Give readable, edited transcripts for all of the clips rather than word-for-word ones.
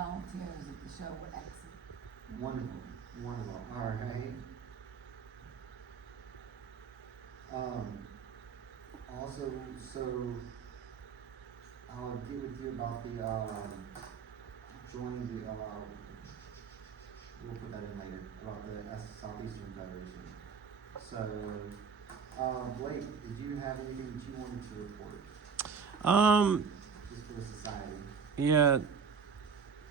volunteers at the show were excellent. Wonderful, wonderful, alright. Also, so, I'll get with you about the, joining the, we'll put that in later, about the Southeastern Federation. So, Blake, did you have anything that you wanted to report, just for the society? Yeah,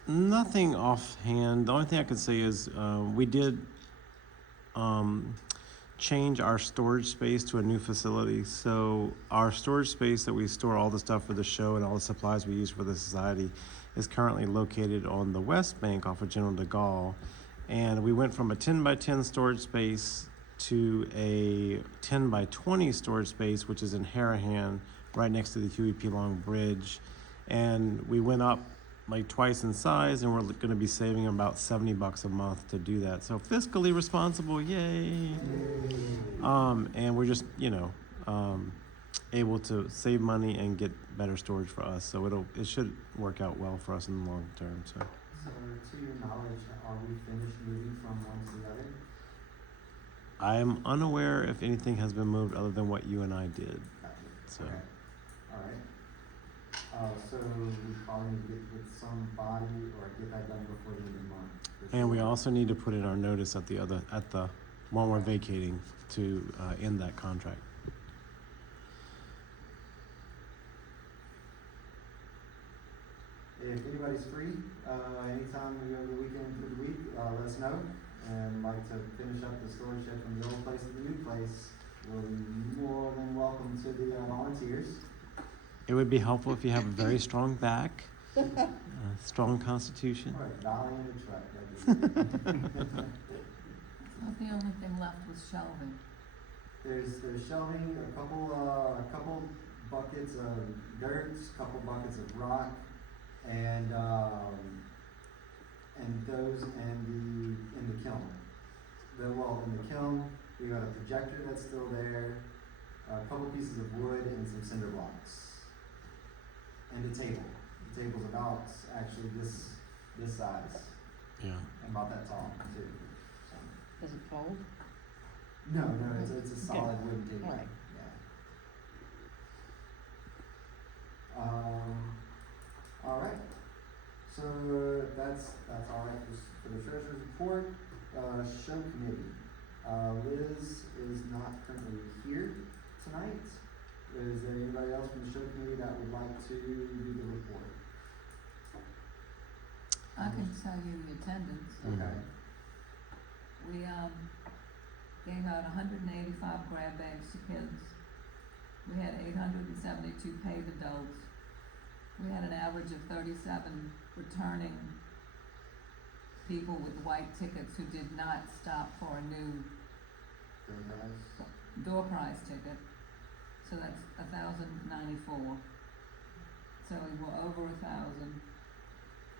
nothing offhand. The only thing I could say is we did change our storage space to a new facility. So our storage space that we store all the stuff for the show and all the supplies we use for the society is currently located on the west bank off of General de Gaulle. And we went from a 10 by 10 storage space to a 10 by 20 storage space, which is in Harahan, right next to the Huey P. Long Bridge. And we went up like twice in size, and we're going to be saving about $70 a month to do that. So fiscally responsible, yay! And we're just, able to save money and get better storage for us. So it should work out well for us in the long term. So So, to your knowledge, are we finished moving from one to the other? I am unaware if anything has been moved other than what you and I did. So. Okay, alright. So we probably need to get with somebody or get that done before the end of the month. for And we sure. also need to put in our notice at the one we're vacating to end that contract. If anybody's free, anytime we go the weekend through the week, let us know. And like to finish up the storage shed from the old place to the new place, we're more than welcome to the volunteers. It would be helpful if you have a very strong back, a strong constitution. All right, dolly in the truck, that'd be good. Not the only thing left was shelving. There's shelving, a couple buckets of dirt, a couple buckets of rock, and those in the kiln. In the kiln, we got a projector that's still there, a couple pieces of wood and some cinder blocks. And a table. The table's about actually this size Yeah. and about that tall too. So. Does it fold? No, it's a solid wooden table. All right. Yeah. Alright. So that's alright for the treasurer's report. Show committee. Liz is not currently here tonight. Is there anybody else from the show committee that would like to do the report? I can tell you the attendance. Okay. We gave out 185 grab bags to kids. We had 872 paid adults. We had an average of 37 returning people with white tickets who did not stop for a new door prize ticket. So that's 1,094. So we were over 1,000,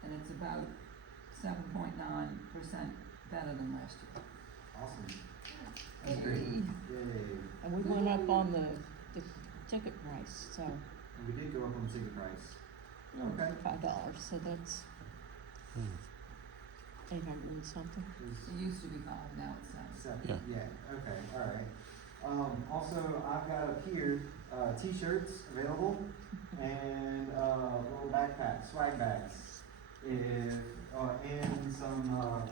and it's about 7.9% better than last year. Awesome. That's great. Yay. Yay. And we went up on the ticket price, so And we did go up on the ticket price. Okay. $5, so that's Hmm. 800 and something. It used to be 5, now it's 7. Seven, yeah, okay, alright. Also, I've got up here, t-shirts available and, little backpacks, swag bags. And some,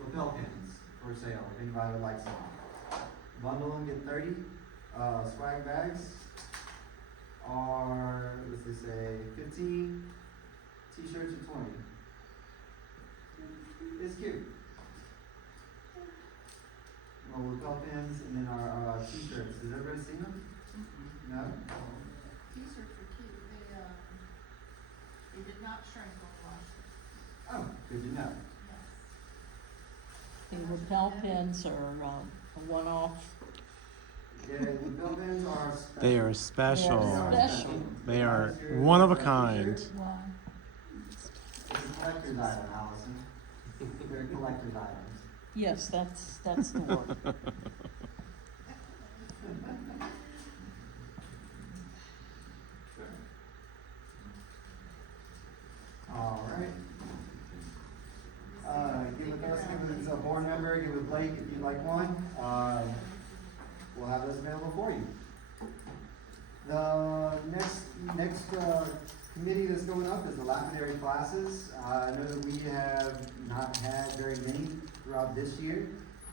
lapel pins for sale, if anybody would like some. Bundle and get 30, swag bags are, let's just say 15, t-shirts are 20. It's cute. Well, lapel pins and then our t-shirts. Has everybody seen them? No? T-shirts are cute. They did not shrink on wash. Oh, good to know. Yes. The lapel pins are a one-off. Yeah, lapel pins are special. They are special. They're special. They are one of a kind. Why? It's a collector's item, Allison. They're collector's items. Yes, that's the word. Alright. Blake, if you'd like one, we'll have those available for you. The next committee that's going up is the lapidary classes. I know that we have not had very many throughout this year,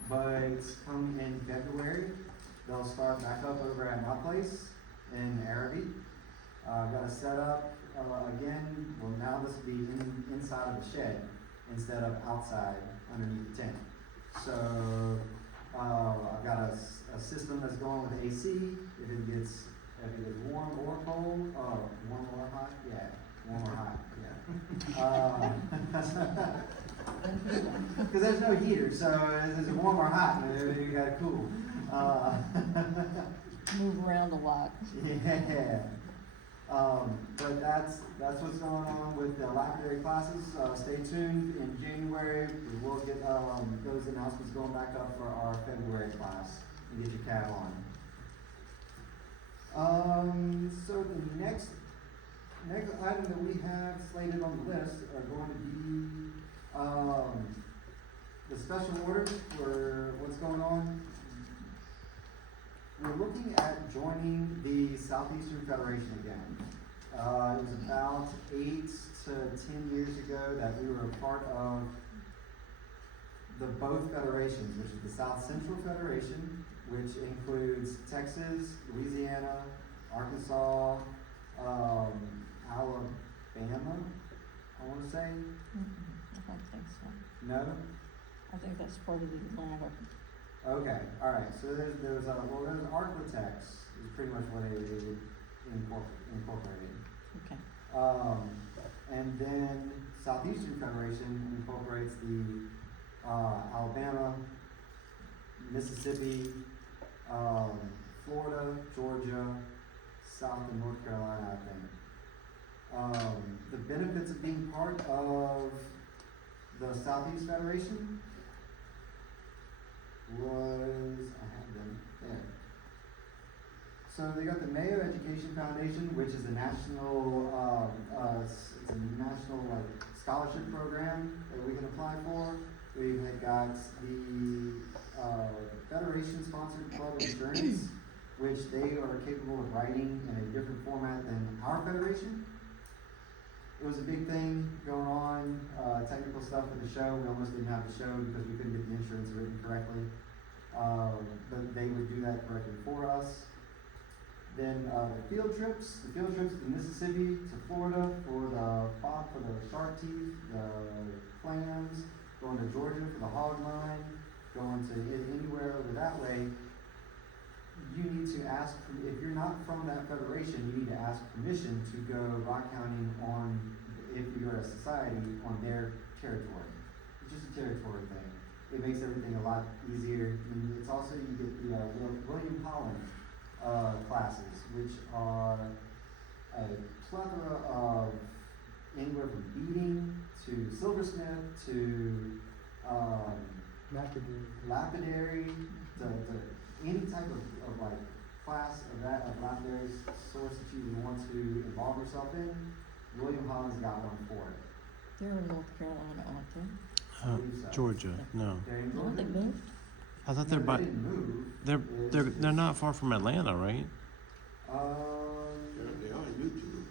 but come in February, they'll start back up over at my place in Araby. I've got to set up again. Well, now this will be inside of the shed instead of outside underneath the tent. So I've got a system that's going with AC. If it gets warm or cold, warm or hot, yeah, warm or hot, yeah. Because there's no heater, so it's warm or hot, you gotta cool. Move around a lot. Yeah. But that's what's going on with the lapidary classes. Stay tuned in January. We will get those announcements going back up for our February class and get your cab on. So the next item that we have slated on the list are going to be the special orders for what's going on. We're looking at joining the Southeastern Federation again. It was about 8 to 10 years ago that we were a part of the both federations, which is the South Central Federation, which includes Texas, Louisiana, Arkansas, Alabama, I want to say. I don't think so. No? I think that's part of the Atlanta. Okay, all right. So there's Arklatex is pretty much what it is incorporated. Okay. And then Southeastern Federation incorporates the Alabama, Mississippi, Florida, Georgia, South and North Carolina, I think. The benefits of being part of the Southeast Federation was, I have them there. So they got the Mayo Education Foundation, which is a national, it's a national scholarship program that we can apply for. We've got the Federation-sponsored Club Insurance, which they are capable of writing in a different format than our federation. It was a big thing going on, technical stuff for the show. We almost didn't have the show because we couldn't get the insurance written correctly. But they would do that correctly for us. Then the field trips to Mississippi, to Florida for the shark teeth, the clams, going to Georgia for the hog line, going to anywhere over that way. You need to ask, if you're not from that federation, you need to ask permission to go rock counting on, if you're a society, on their territory. It's just a territory thing. It makes everything a lot easier. And it's also, you get the William Holland classes, which are a plethora of anywhere from beading to silversmith to lapidary to any type of class of lapidary source that you would want to involve yourself in. William Holland's got one for it. They're in North Carolina, aren't they? I believe so. Georgia, no. They're in No, Georgia. they moved. I thought No, they're by, they didn't move. they're not far from Atlanta, right? They are in YouTube.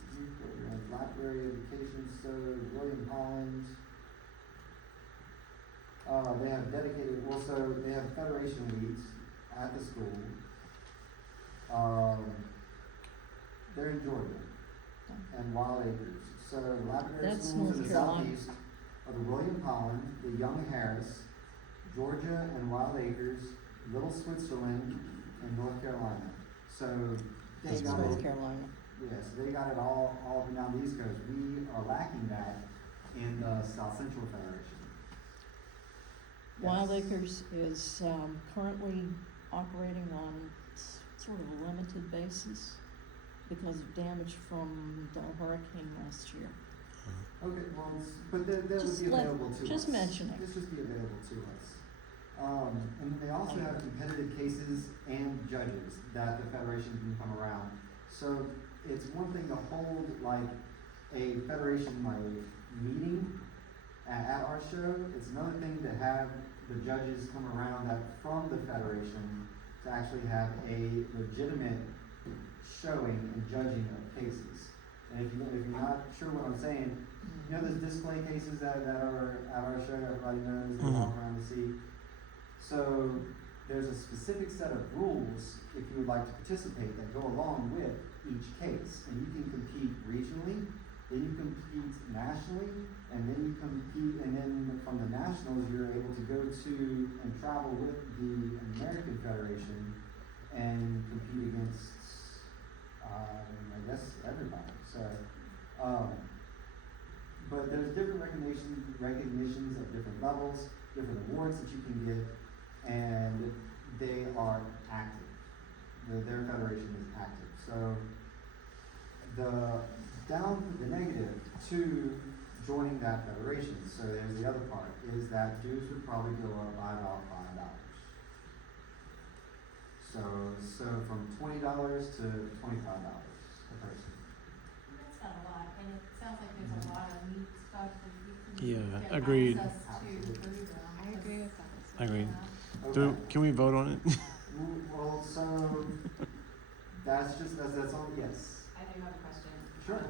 Library education, so William Holland. They have dedicated, also, they have federation weeks at the school. They're in Georgia and Wild Acres. So lapidary That's schools in North the Carolina. southeast are the William Holland, the Young Harris, Georgia and Wild Acres, Little Switzerland, and North Carolina. So they That's got North it. Carolina. Yes, they got it all up and down the East Coast. We are lacking that in the South Central Federation. Wild Yes. Acres is currently operating on sort of a limited basis because of damage from the hurricane last year. Okay, well, but that would Just be let- available to us. just mention it. This just be available to us. And they also have competitive cases and judges that the Federation can come around. So it's one thing to hold a Federation meeting, at our show. It's another thing to have the judges come around that from the federation to actually have a legitimate showing and judging of cases. And if you're not sure what I'm saying, you know those display cases that are at our show, everybody knows, they walk around and see. So there's a specific set of rules if you would like to participate that go along with each case. And you can compete regionally, then you compete nationally, and then you compete, and then from the nationals, you're able to go to and travel with the American Federation and compete against, I guess, everybody. So, but there's different recognitions of different levels, different awards that you can get, and they are active. Their federation is active. So the negative to joining that federation, so there's the other part, is that dues would probably go up by about $5. So from $20 to $25 a person. That's not a lot, and it sounds like there's a lot of neat stuff that you can Yeah, get agreed. access to Absolutely. through them. I agree with that. Agreed. Yeah. Do, Okay. can we vote on it? Well, so that's all, yes. I do have a question. Sure.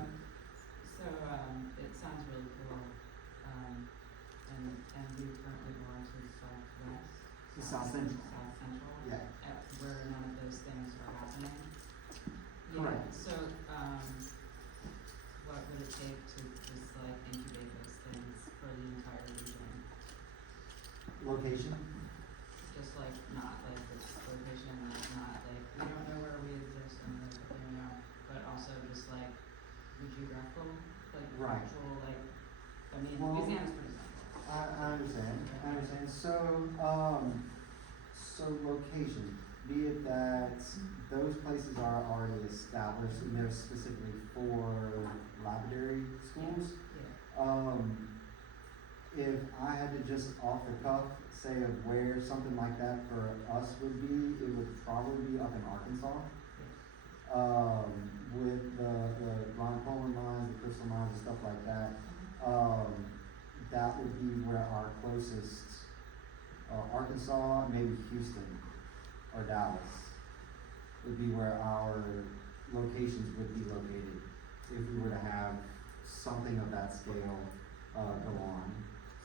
It sounds really cool, and we currently belong to Southwest. South Central. South Central. Yeah. Where none of those things are happening. Correct. Yeah, so, what would it take to just like incubate those things for the entire region? Location? Just like, not like this location, not like, we don't know where we exist and like, you know, but also just like, geographical, like, Right. actual, like, I mean, Well, Louisiana's pretty simple. I understand. So location, be it that those places are already established and they're specifically for lapidary schools. Yeah. If I had to just off the cuff say of where something like that for us would be, it would probably be up in Arkansas. With the Ron Coleman mines, the Crystal mines and stuff like that. That would be where our closest, Arkansas, maybe Houston or Dallas would be where our locations would be located if we were to have something of that scale, go on.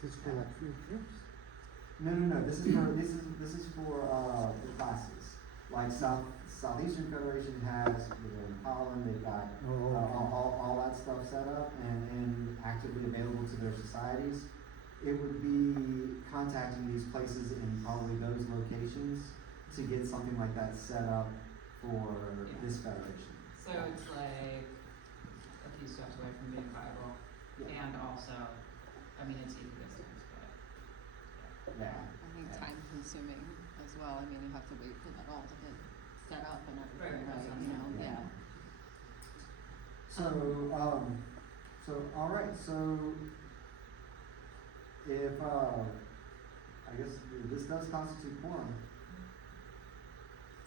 Just for like field trips? No, this is for the classes. Like Southeastern Federation has, in Holland, they've got all that stuff set up and actively available to their societies. It would be contacting these places in probably those locations to get something like that set up for this federation. So it's like a few steps away from being viable, Yeah. and also, I mean, it's equidistant, but. Yeah. I think time consuming as well. I mean, you have to wait for that all to get set up and everything, Right, right, you know, yeah. yeah. So, all right, so if, I guess this does constitute quorum.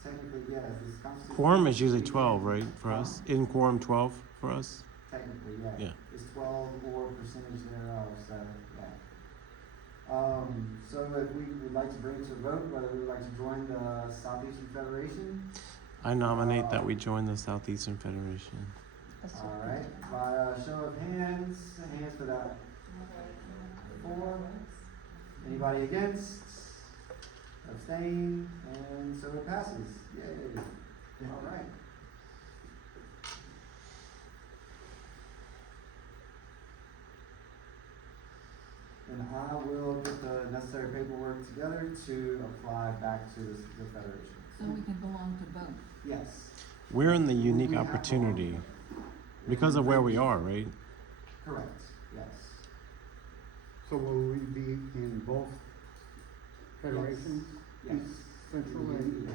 Technically, yes, this constitutes. Quorum is usually 12, right, for us? In quorum 12 for us? Technically, yeah. Yeah. It's 12 or percentage thereof, so, yeah. So if we would like to bring it to a vote, whether we would like to join the Southeastern Federation, I nominate that we join the Southeastern Federation. all right, by a show of hands for that. 4. Anybody against? Abstain, and so it passes. Yay. All right. And I will get the necessary paperwork together to apply back to the federation. So we can belong to both. Yes, We're in the unique We have opportunity because of where we are, right? correct, yes. So will we be in both federations? Yes. East, Central, and? Yeah,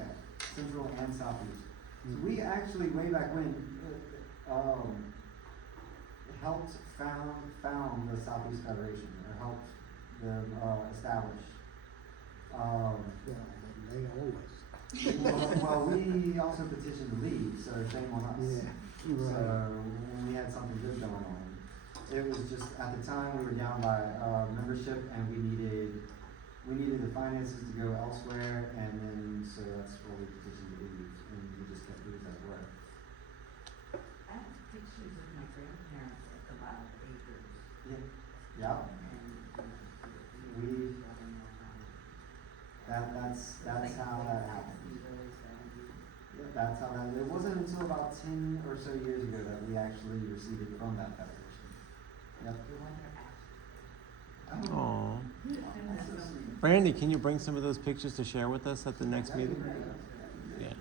Central and Southeast. Mhm. We actually, way back when, helped found the Southeast Federation, or helped them, establish. Yeah, they always. Well, we also petitioned to leave, so shame on us. Yeah, right. So, when we had something good going on. It was just, at the time, we were down by, membership and we needed the finances to go elsewhere, and then, so that's where we petitioned to leave, and we just kept doing that work. I have pictures of my grandparents at the lot of acres. Yeah, And, We- that's how that happened. Yeah, that's how that, it wasn't until about 10 or so years ago that we actually received it from that federation. Yep. Aw. Brandy, can you bring some of those pictures to share with us at the next meeting? Yeah.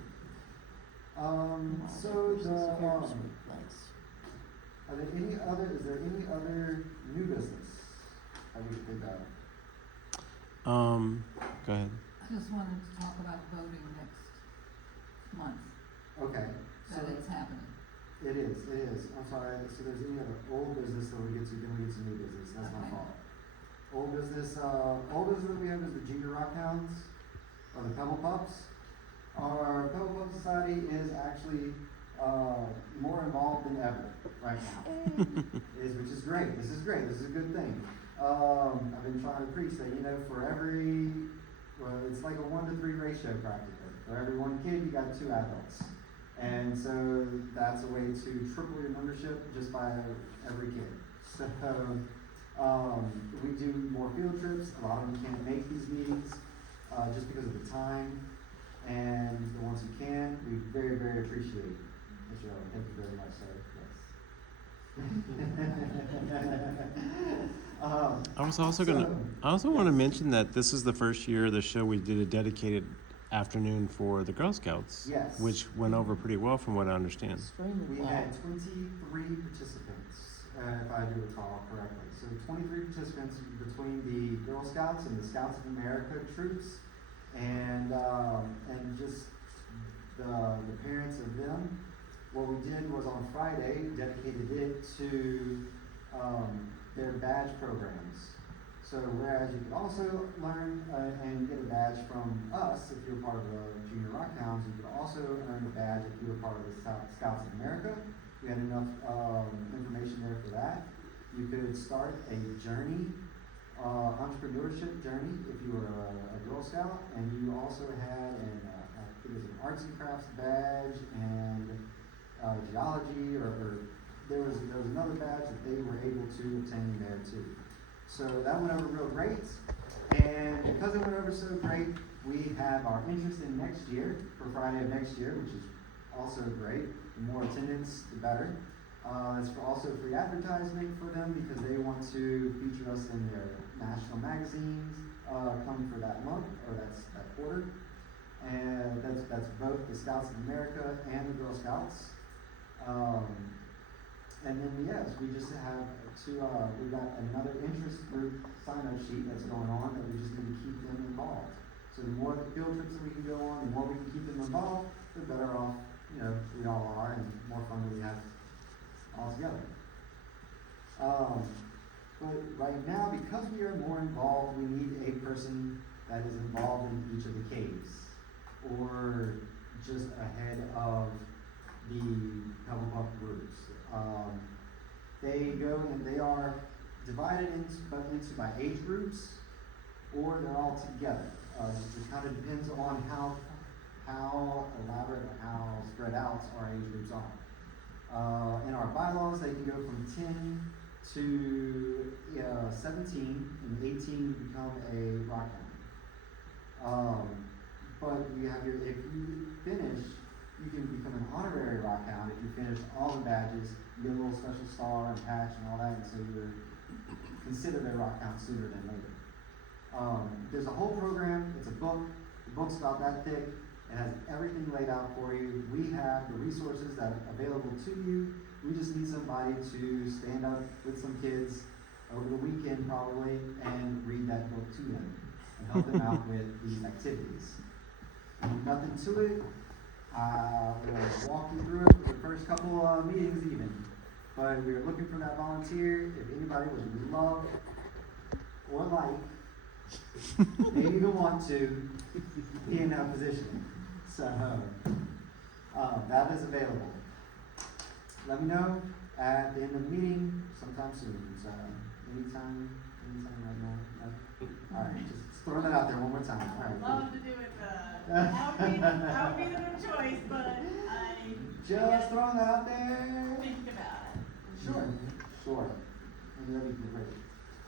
So Versus the, Harris Street Place. are there any other, is there any other new business that we could think of? Go ahead. I just wanted to talk about voting next month, Okay, so that it's happening. it is, I'm sorry, so there's any other old business that we get to, then we get to new business, that's my Okay. fault. Old business that we have is the Junior Rockhounds, or the Pebble Pups. Our Pebble Pup Society is actually, more involved than ever right now. Which is great, this is great, this is a good thing. I've been trying to preach that, you know, for every, well, it's like a 1 to 3 ratio practically. For every 1 kid, you got 2 adults. And so that's a way to triple your membership just by every kid. So, we do more field trips. A lot of them can't make these meetings, just because of the time. And the ones who can, we very, very appreciate. Mr. Owen, thank you very much, sir. Yes. I also want to mention that this is the first year of the show we did a dedicated afternoon for the Girl Scouts. Yes. Which went over pretty well from what I understand. Extremely We well. had 23 participants, if I do recall correctly. So 23 participants between the Girl Scouts and the Scouts of America troops, and just the parents of them. What we did was on Friday, dedicated it to their badge programs. So whereas you could also learn and get a badge from us if you're part of the Junior Rockhounds, you could also earn a badge if you were part of the Scouts of America. We had enough information there for that. You could start a journey, entrepreneurship journey if you were a Girl Scout, and you also had I think it was an arts and crafts badge and geology, or there was another badge that they were able to obtain there too. So that went over real great, and because it went over so great, we have our interest in next year, for Friday of next year, which is also great. The more attendance, the better. It's also free advertisement for them because they want to feature us in their national magazines coming for that month, or that quarter. And that's both the Scouts of America and the Girl Scouts. And then yes, we just have we got another interest group sign-up sheet that's going on that we just need to keep them involved. So the more field trips that we can go on, the more we can keep them involved, the better off, you know, we all are, and the more fun that we have all together. But right now, because we are more involved, we need a person that is involved in each of the caves, or just ahead of the Pebble Pup groups. They go and they are divided into by age groups, or they're all together. It kind of depends on how elaborate or how spread out our age groups are. In our bylaws, they can go from 10 to 17, and 18 to become a rockhound. But if you finish, you can become an honorary rockhound if you finish all the badges, you get a little special star and patch and all that, and so you're considered a rockhound sooner than later. There's a whole program, it's a book, the book's about that thick, it has everything laid out for you. We have the resources that are available to you. We just need somebody to stand up with some kids over the weekend probably and read that book to them and help them out with these activities. Nothing to it. We'll walk you through it for the first couple meetings even. But we're looking for that volunteer. If anybody would love or like, maybe even want to be in that position. So that is available. Let me know. at the end of the meeting sometime soon, so anytime right now. Alright, just throwing that out there one more time, alright. Love to do it, that would be the good choice, but I Just throwing that out there. think about it. Sure. And that'd be great.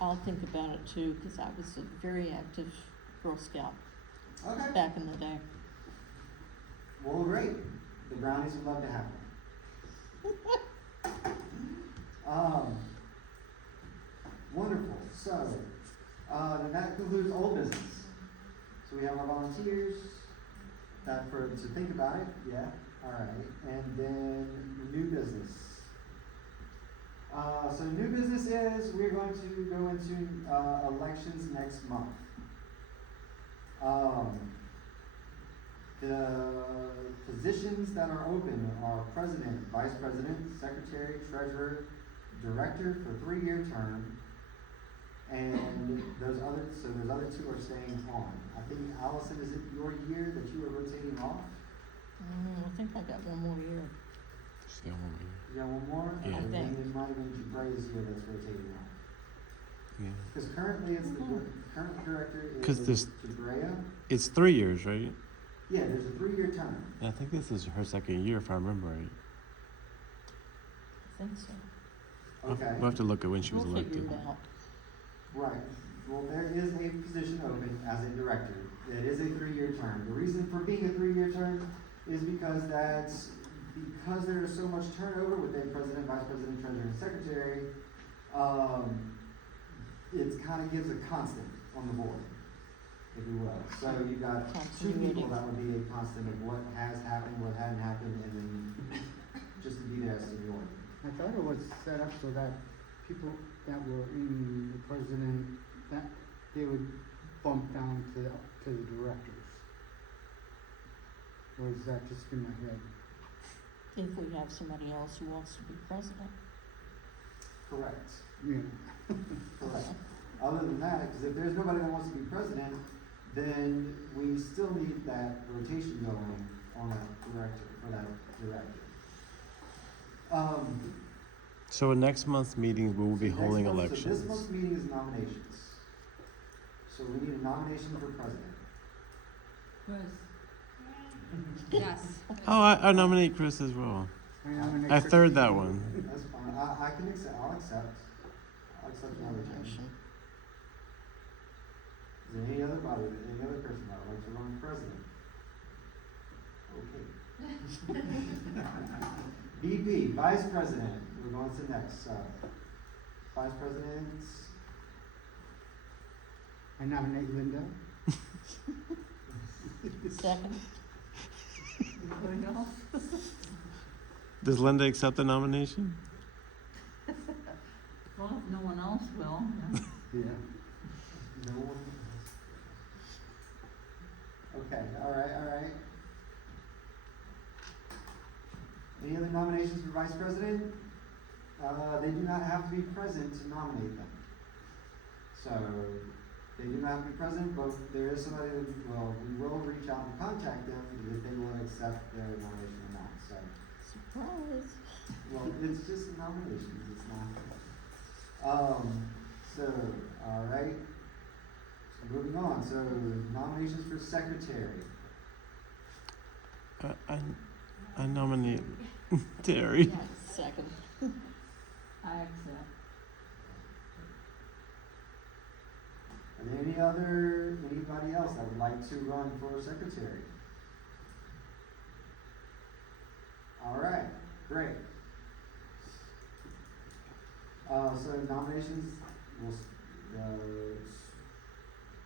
I'll think about it too, cause I was a very active Girl Scout Okay, back in the day. well, great. The brownies would love to have them. Wonderful, so, then that concludes old business. So we have our volunteers, to think about it, yeah, alright, and then new business. So new business is, we're going to go into, elections next month. The positions that are open are president, vice president, secretary, treasurer, director for 3-year term, and those other two are staying on. I think, Allison, is it your year that you are rotating off? I think I got one more year. Still won't be. You got one more? Yeah. Okay, I then think. it might have been Jabray's year that's rotating off. Yeah. Because currently it's the Mhm. current director 'Cause is this- Jabrea. It's 3 years, right? Yeah, there's a 3-year term. And I think this is her second year, if I remember right. I think so. Okay. We'll have to look at when she was We'll figure elected. it out. Right. Well, there is a position open as a director. It is a 3-year term. The reason for being a 3-year term is because there is so much turnover with a president, vice president, treasurer, and secretary. It kind of gives a constant on the board, if you will. So you've got 2 Continuity. people that would be a constant of what has happened, what hadn't happened, and then just to be there as seniority. I thought it was set up so that people that were in the president, that they would bump down to the directors. Or is that just in my head? If we have somebody else who wants to be president. Correct. Yeah. Correct. Other than that, because if there's nobody that wants to be president, then we still need that rotation going on that director, for that director. So in next month's meeting, we will be So next holding month- So elections. this month's meeting is nominations. So we need a nomination for president. Chris, Yes. Oh, I nominate Chris as well. I nominate I Chris- third that one. That's fine. I can accept, I'll accept the nomination. Is there any other person that would like to run for president? Okay. VP, vice president, we're going to next, vice president, I nominate Linda. Second, anybody else? Does Linda accept the nomination? Well, if no one else will, yeah. Yeah. no one? Okay, alright. Any other nominations for vice president? They do not have to be present to nominate them. So, they do not have to be present, but there is somebody that, we will reach out and contact them if they will accept their nomination or not, so. surprise. Well, it's just nominations, it's not. Alright. So moving on, so nominations for secretary. I nominate Terry. Second. I accept. Are there anybody else that would like to run for secretary? Alright, great. So nominations will,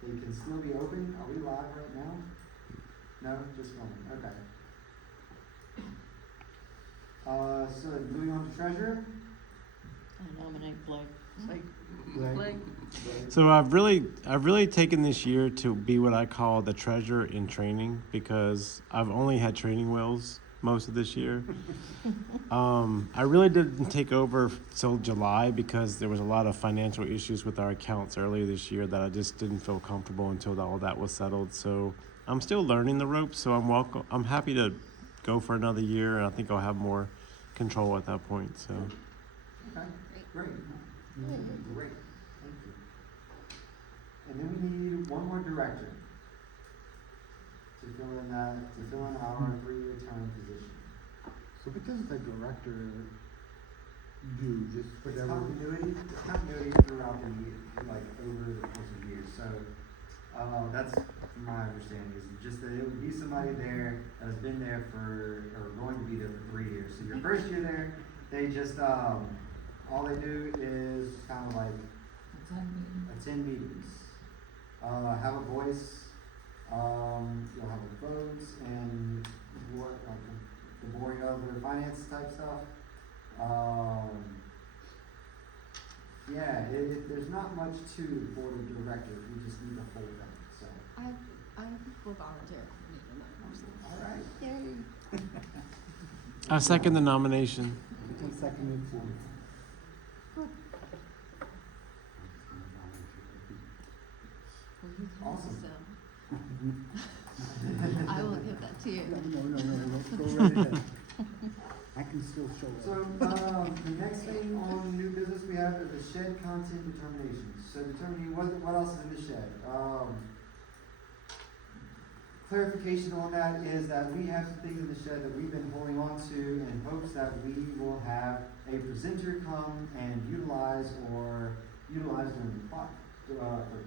they can still be open. Are we live right now? No, just one, okay. So moving on to treasurer. I nominate Blake. Blake. So I've really taken this year to be what I call the treasurer in training, because I've only had training wheels most of this year. I really didn't take over till July because there was a lot of financial issues with our accounts earlier this year that I just didn't feel comfortable until all that was settled. So I'm still learning the ropes, so I'm happy to go for another year, and I think I'll have more control at that point. So Okay, Great. great, great, thank you. And then we need one more director to fill in our 3-year term position. So what does the director do, just It's whatever? continuity throughout the year, like over the course of years, so, that's my understanding, is just that it would be somebody there that has been there for, or going to be there for 3 years. So your first year there, they just, all they do is kind of like attend meetings, have a voice, you'll have a vote, and what, like, the boring other finance type stuff. Yeah, there's not much to the board of directors, we just need to hold them, so. I will volunteer for being that person. Alright. Yay. I second the nomination. I second it too. Well, you can Awesome. so. I will give that to you. No, go right ahead. I can still show So, it. the next thing on new business we have is the shed content determinations. So determining what else is in the shed. Clarification on that is that we have some things in the shed that we've been holding on to in hopes that we will have a presenter come and utilize during the for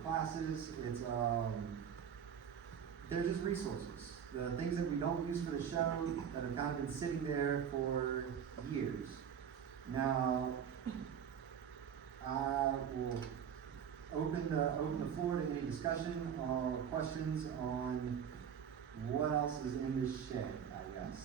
classes. It's, they're just resources. The things that we don't use for the show that have kind of been sitting there for years. Now, I will open the floor to any discussion or questions on what else is in this shed, I guess.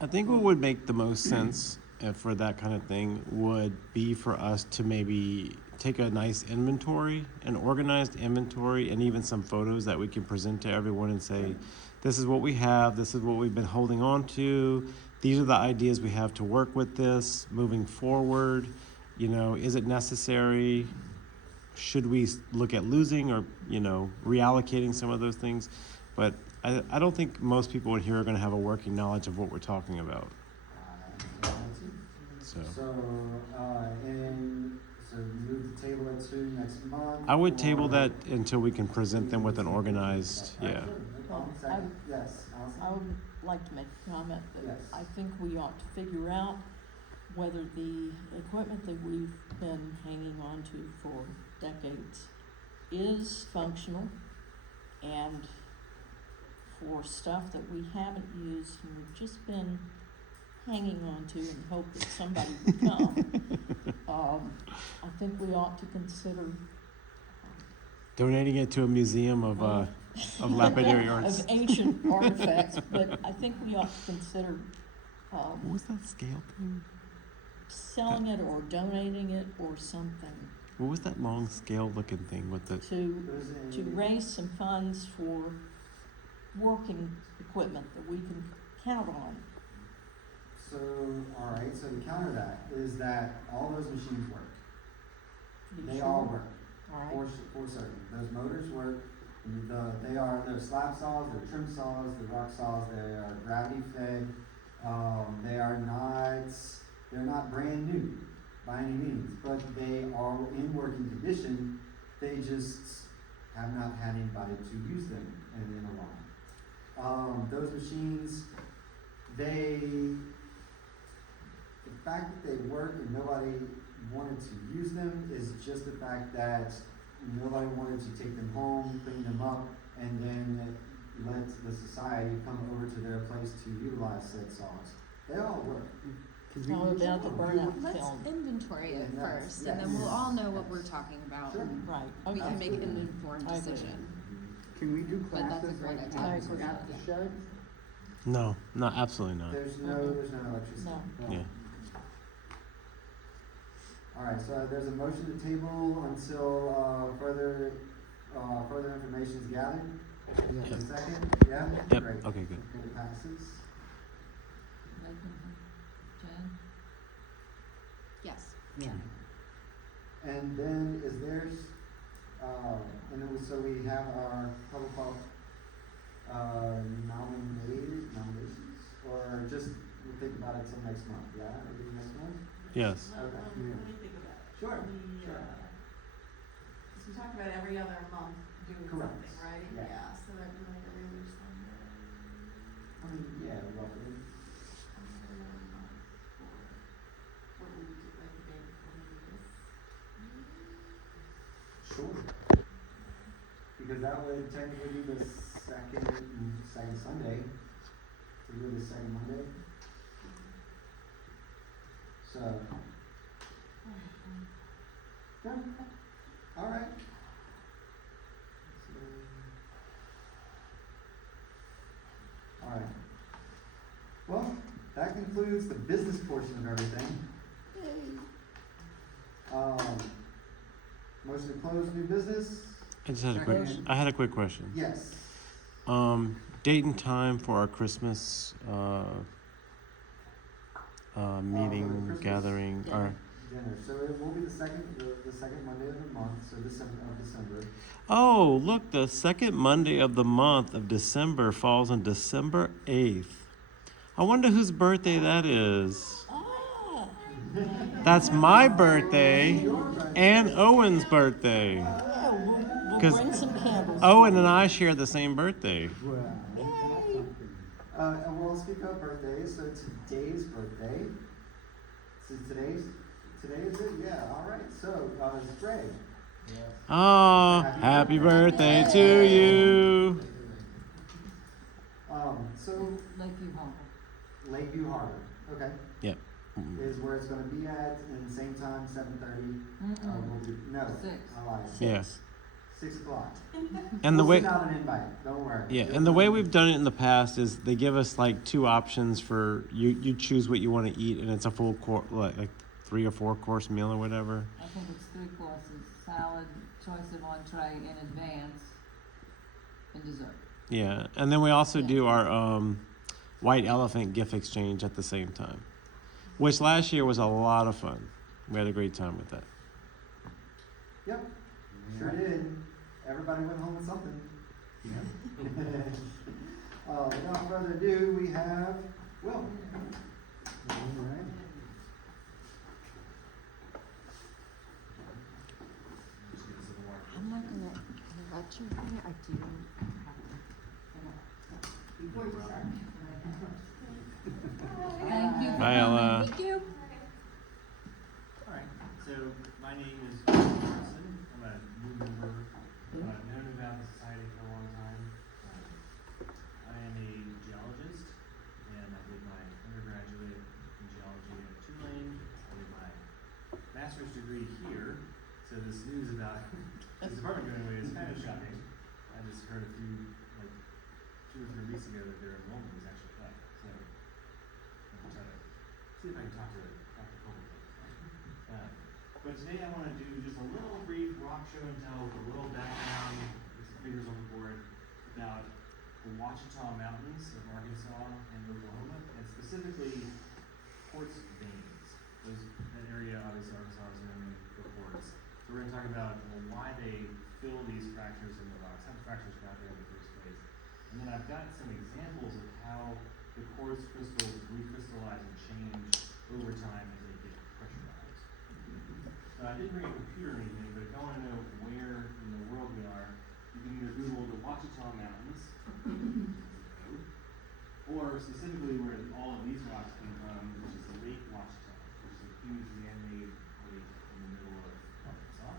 I think what would make the most sense for that kind of thing would be for us to maybe take a nice inventory, an organized inventory, and even some photos that we can present to everyone and say, this is what we have, this is what we've been holding on to, these are the ideas we have to work with this moving forward. You know, is it necessary? Should we look at losing or, reallocating some of those things? But I don't think most people in here are going to have a working knowledge of what we're talking about. So So move the table it to next month. I would table or- that until we can present them with an organized, Alright, yeah. sure, no problem. Well, Second, yes, Allison? I would like to make a comment that Yes. I think we ought to figure out whether the equipment that we've been hanging on to for decades is functional, and for stuff that we haven't used and we've just been hanging on to in hope that somebody would come. I think we ought to consider Donating it to a museum of lapidary arts. of ancient artifacts, but I think we ought to consider What was that scale thing? selling it or donating it or something What was that long scale looking thing with the? to raise some funds for working equipment that we can count on. So, alright, so to counter that is that all those machines work. You They sure? all work. All right. For certain. Those motors work. They're slab saws, they're trim saws, they're rock saws, they are gravity fed. They're not brand new by any means, but they are in working condition. They just have not had anybody to use them in a while. Those machines, the fact that they work and nobody wanted to use them is just the fact that nobody wanted to take them home, clean them up, and then let the society come over to their place to utilize said saws. They all work. How about the burnout Let's film? inventory it Yes, first, and then we'll yes, all know what yes. we're talking about. Sure. and Right, We okay. can make an Absolutely. informed I agree. decision. Can we do But that's a classes great like idea. I at agree. the shed? No, absolutely not. There's no electricity. No. Yeah. Alright, so there's a motion to table until, further information is gathered. Yeah. A second, yeah? Yep. Great. Okay, good. It passes. Jen? Yes. Yeah. And then is there's, and then so we have our public health, nominations, or just, we'll think about it till next month, yeah? Maybe next month? Yes. Okay. Let me think about it. Sure, The, sure. so we talked about every other month doing Correct. something, right? Yeah. So that'd be like every other Sunday. I mean, yeah, roughly. Every other month for, what would we do, like the day before New Year's? Sure. Because that would technically be the second Sunday. So we do the second Monday. So. Yeah. All right. All right. Well, that concludes the business portion of everything. Motion to close new business? I had a quick question. Yes. Date and time for our Christmas, meeting, Christmas gathering, dinner. or, Dinner. So it will be the second Monday of the month, so December. oh, look, the second Monday of the month of December falls on December 8th. I wonder whose birthday that is. Ah, That's my birthday Your birthday. and Owen's birthday. yeah, we'll 'Cause bring some candles. Owen and I share the same birthday. Well, that's something. And we'll speak of birthdays, so today's birthday. So today is it? Yeah, all right. So, it's Greg. Oh, happy birthday to you. So Lakeview Harbor. Lakeview Harbor, okay, Yep. is where it's gonna be at, and same time, 7:30. No, 6. I lied. Yeah. 6 o'clock. And the We'll way, send out an invite, don't worry. yeah, and the way we've done it in the past is they give us like 2 options for you choose what you want to eat, and it's a full like 3 or 4 course meal or whatever. I think it's 3 courses, salad, choice of entree in advance, and dessert. Yeah, and then we also do our white elephant gift exchange at the same time, which last year was a lot of fun. We had a great time with that. Yep, sure did. Everybody went home with something. Without further ado, we have Will. All right. I'm not gonna interrupt you, honey. I do have Before you start. Thank you for Bye, coming. Ella. Thank you. Alright, so my name is Chris Morrison. I'm a new member, known about the society for a long time. I am a geologist, and I did my undergraduate in geology at Tulane. I did my master's degree here, so this news about this department going away is kind of shocking. I just heard a few, like, 2 or 3 weeks ago that their enrollment was actually up, so I'm trying to see if I can talk to Dr. Colbert. But today I want to do just a little brief rock show and tell with a little background, with some figures on the board, about the Ouachita Mountains of Arkansas and Oklahoma, and specifically quartz veins. That area, obviously, Arkansas is known for quartz. So we're going to talk about why they fill these fractures in the rocks, how the fractures got there in the first place. And then I've got some examples of how the quartz crystals recrystallize and change over time as they get pressurized. I didn't bring a computer or anything, but if you want to know where in the world we are, you can either Google the Ouachita Mountains, or specifically where all of these rocks come from, which is the Lake Ouachita, which is a huge man-made lake in the middle of Arkansas.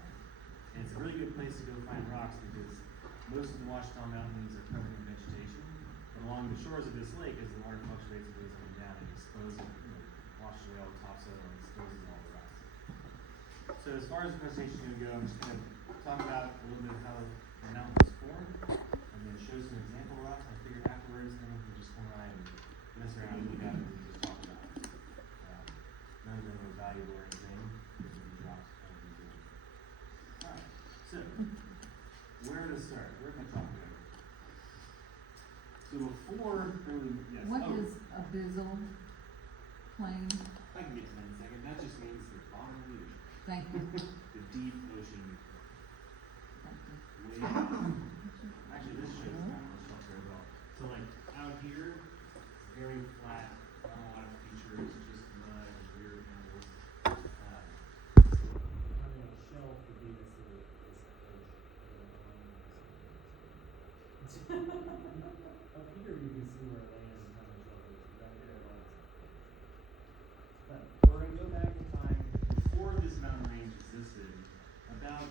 And it's a really good place to go find rocks because most of the Ouachita Mountains are covered in vegetation, but along the shores of this lake, as the water fluctuates and goes up and down, it exposes, washes away all the topsoil and exposes all the rocks. So as far as the presentation is going to go, I'm just going to talk about a little bit of how the mountain was formed, and then show some example rocks. I figured afterwards, then we can just come around and mess around and look at it and just talk about it. None of them are valuable or anything, because these rocks kind of do. Alright, so, where to start? Where can I talk about? So before, yes. What oh, is abyssal plain? I can get to that in a second. That just means the bottom of the ocean. Thank you. The deep ocean. Thank you. Way down. Actually, this shows kind of structure as well. So like out here, very flat, not a lot of features, just mud and weird animals. Up here you can see where land and how much of it is, back there a lot. But we're gonna go back in time, before this mountain range existed, about,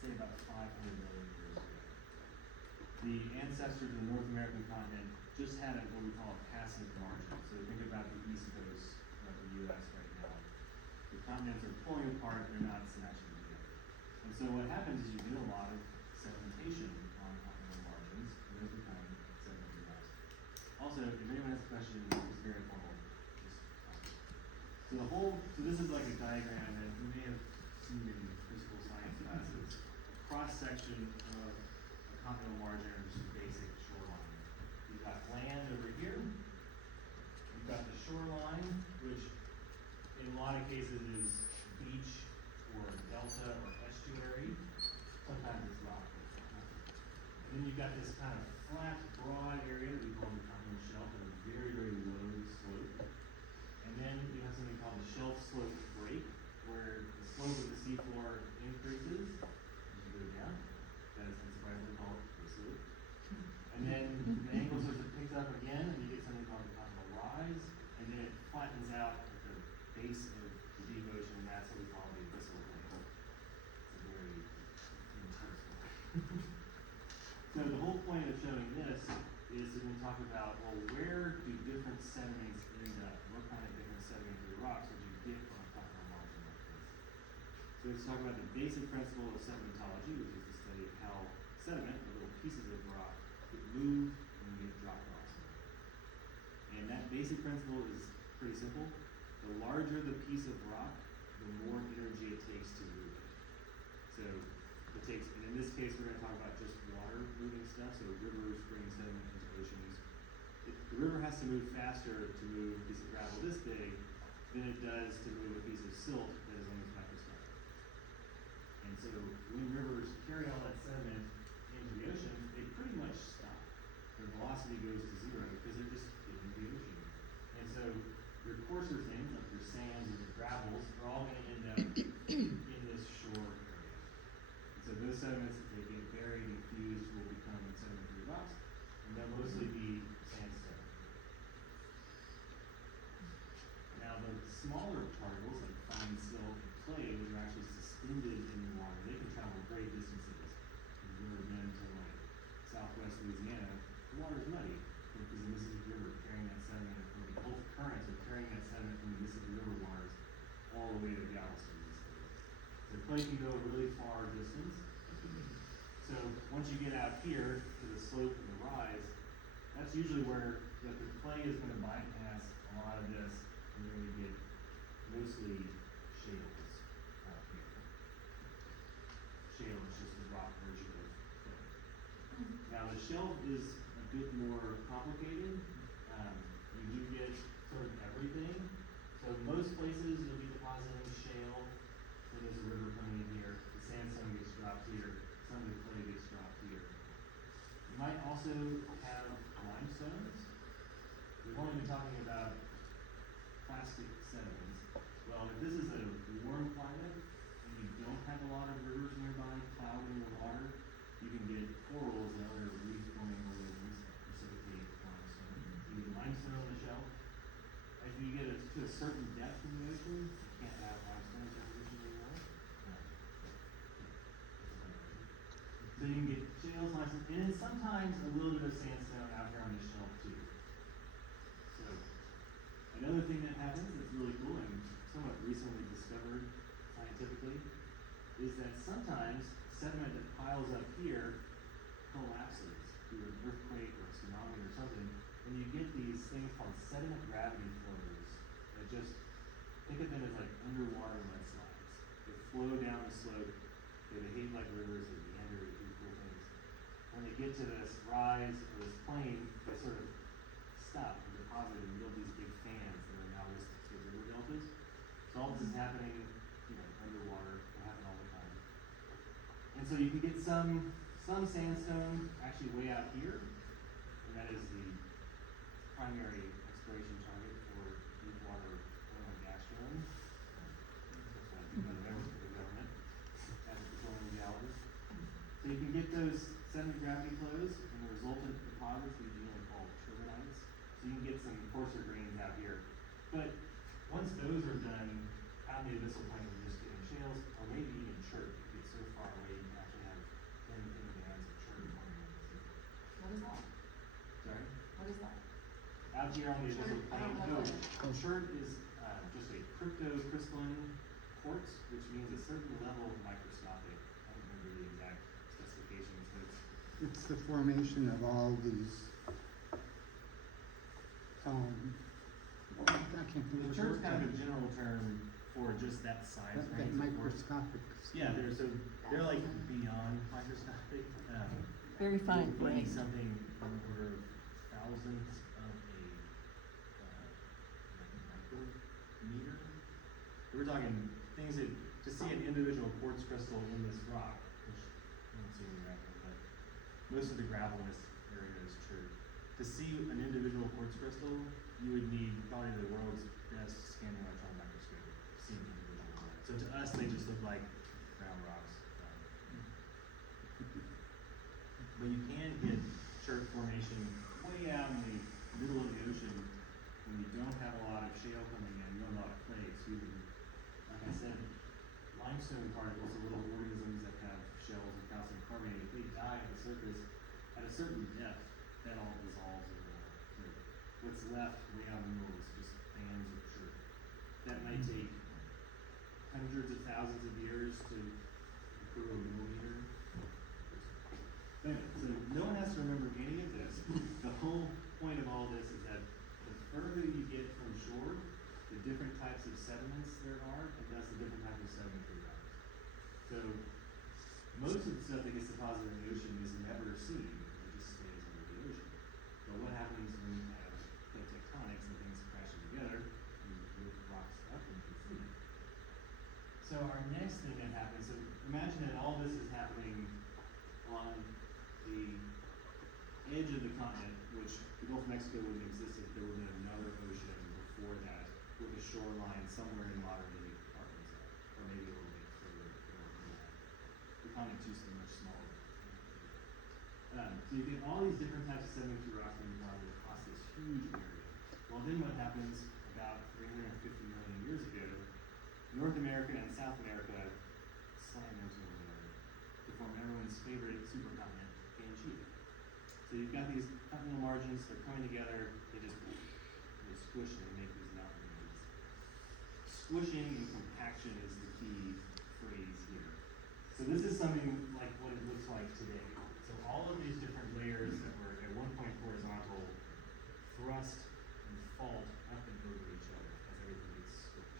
say about 500 million years ago. The ancestors of the North American continent just had what we call a passive margin. So think about the east coast of the US right now. The continents are pulling apart, they're not smashing together. And so what happens is you get a lot of sedimentation on continental margins, and those become sedimentary rocks. Also, if anyone has a question, it's very informal. So this is like a diagram that you may have seen in physical science classes. Cross section of a continental margin or just a basic shoreline. You've got land over here. You've got the shoreline, which in a lot of cases is beach or delta or estuary. Sometimes it's rock. And then you've got this kind of flat, broad area that we call the continental shelf at a very, very low slope. And then you have something called the shelf slope break, where the slope of the seafloor increases as you go down. That is unsurprisingly called the slope. And then the angle sort of picks up again, and you get something called the continental rise, and then it flattens out at the base of the deep ocean, and that's what we call the abyssal plain. It's a very intense one. So the whole point of showing this is to then talk about, well, where do different sediments end up? What kind of different sedimentary rocks would you get from a continental margin like this? So let's talk about the basic principle of sedimentology, which is the study of how sediment, or little pieces of rock, get moved and get dropped off somewhere. And that basic principle is pretty simple. The larger the piece of rock, the more energy it takes to move it. So it takes, and in this case, we're going to talk about just water moving stuff, so rivers bringing sediment into oceans. The river has to move faster to move a piece of gravel this big than it does to move a piece of silt that is almost microscopic. And so when rivers carry all that sediment into the ocean, they pretty much stop. Their velocity goes to zero because they're just hitting the ocean. And so your coarser things, like your sands and your gravels, are all going to end up in this shore area. And so those sediments, if they get buried and fused, will become sedimentary rocks, and they'll mostly be sandstone. Now the smaller particles, like fine silt and clay, which are actually suspended in the water, they can travel great distances. If you've ever been to like southwest Louisiana, the water's muddy because the Mississippi River carrying that sediment, or the Gulf currents are carrying that sediment from the Mississippi River waters all the way to Galveston these days. So clay can go a really far distance. So once you get out here to the slope and the rise, that's usually where the clay is going to bypass a lot of this, and you're going to get mostly shales out here. Shale is just the rock version of clay. Now the shelf is a bit more complicated. You do get sort of everything. So most places you'll be depositing shale. So there's a river coming in here. The sandstone gets dropped here. Some of the clay gets dropped here. You might also have limestones. We've only been talking about plastic sediments. Well, if this is a warm climate and you don't have a lot of rivers nearby clouding the water, you can get corals and other reef-forming organisms that precipitate limestone. You get limestone on the shelf. As you get to a certain depth in the ocean, you can't have limestone deposition anymore. So you can get shales, limestone, and then sometimes a little bit of sandstone out here on the shelf too. So another thing that happens that's really cool and somewhat recently discovered scientifically is that sometimes sediment that piles up here collapses through an earthquake or a tsunami or something, and you get these things called sediment gravity flows that just, think of them as like underwater mudslides. They flow down the slope, they behave like rivers, they meander, they do cool things. When they get to this rise or this plain, they sort of stop and deposit and build these big fans that are now listed as river deltas. So all this is happening, underwater, it happens all the time. And so you can get some sandstone actually way out here, and that is the primary exploration target for deep water oil and gas drilling. That's what I do by the government as a petroleum geologist. So you can get those sediment gravity flows and the resultant deposits we generally call turbidites. So you can get some coarser grains out here. But once those are done, out in the abyssal plain, you're just getting shales, or maybe even chert. You get so far away, you can actually have thin bands of chert forming. What is that? Sorry? What is that? Out here on the Chert? abyssal I plain, don't know no, chert is just a cryptocrystalline quartz, which means a certain level of microscopic. I don't remember the exact specifications, but It's the formation of all these, I can't think the of church the kind of a word. general term for just that size That range. of quartz. microscopic. Yeah, they're like beyond microscopic. Very fine it would be grained. something on the order of thousandths of a micrometer. We're talking things that to see an individual quartz crystal in this rock, which I don't see any gravel, but most of the gravel in this area is chert. To see an individual quartz crystal, you would need probably the world's best scanning electron microscope to see an individual one. So to us, they just look like round rocks. But you can get chert formation way out in the middle of the ocean when you don't have a lot of shale coming in, you don't have a lot of clay, excuse me. Like I said, limestone particles are little organisms that have shells of calcium carbonate. If they die at the surface, at a certain depth, that all dissolves in the water. What's left way out in the middle is just bands of chert. That might take hundreds of thousands of years to accrue a millimeter. Anyway, so no one has to remember any of this. The whole point of all this is that the further you get from shore, the different types of sediments there are, and thus the different types of sedimentary rocks. So most of the stuff that gets deposited in the ocean is never seen. It just stays under the ocean. But what happens when you have plate tectonics and things crashing together, and you lift rocks up and you can see them. So our next thing that happens, so imagine that all this is happening on the edge of the continent, which the Gulf of Mexico wouldn't exist if there wasn't another ocean before that, with a shoreline somewhere in modern day Arkansas, or maybe a little bit further north than that. The continent is just much smaller. So you get all these different types of sedimentary rocks being deposited across this huge area. Well, then what happens about 350 million years ago, North America and South America slam into one another to form everyone's favorite supercontinent, Pangaea. So you've got these continental margins, they're coming together, they squish and make these mountain ranges. Squishing and compaction is the key phrase here. So this is something like what it looks like today. So all of these different layers that were at one point horizontal thrust and fault up and over each other as everything gets squished.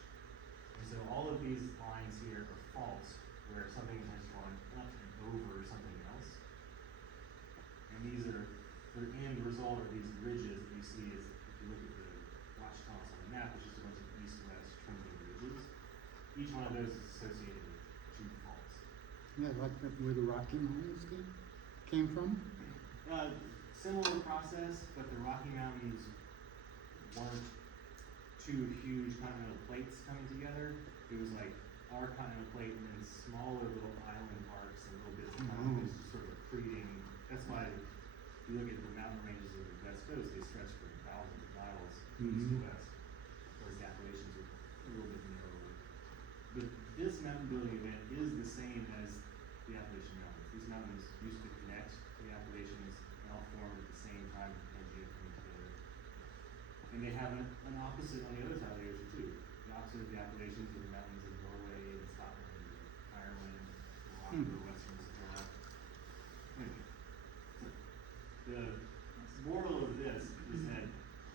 And so all of these lines here are faults where something has gone up and over something else. And these are, their end result are these ridges that you see as if you look at the Watchtower on the map, which is a bunch of east-west trending ridges. Each one of those is associated with two faults. Yeah, like where the Rocky Mountains came from? Similar process, but the Rocky Mountains weren't two huge continental plates coming together. It was like our continental plate and then smaller little island arcs and little bits of continent just sort of accreting. That's why if you look at the mountain ranges of the West Coast, they stretch for thousands of miles east to west. Whereas the Appalachians are a little bit narrower. But this mountain building event is the same as the Appalachian Mountains. These mountains used to connect to the Appalachians and all formed at the same time as Pangaea coming together. And they have an opposite on the other side of the ocean too. The opposite of the Appalachians are the mountains of Norway and Scotland and Ireland, Morocco, Western Sahara. Anyway, so the moral of this is that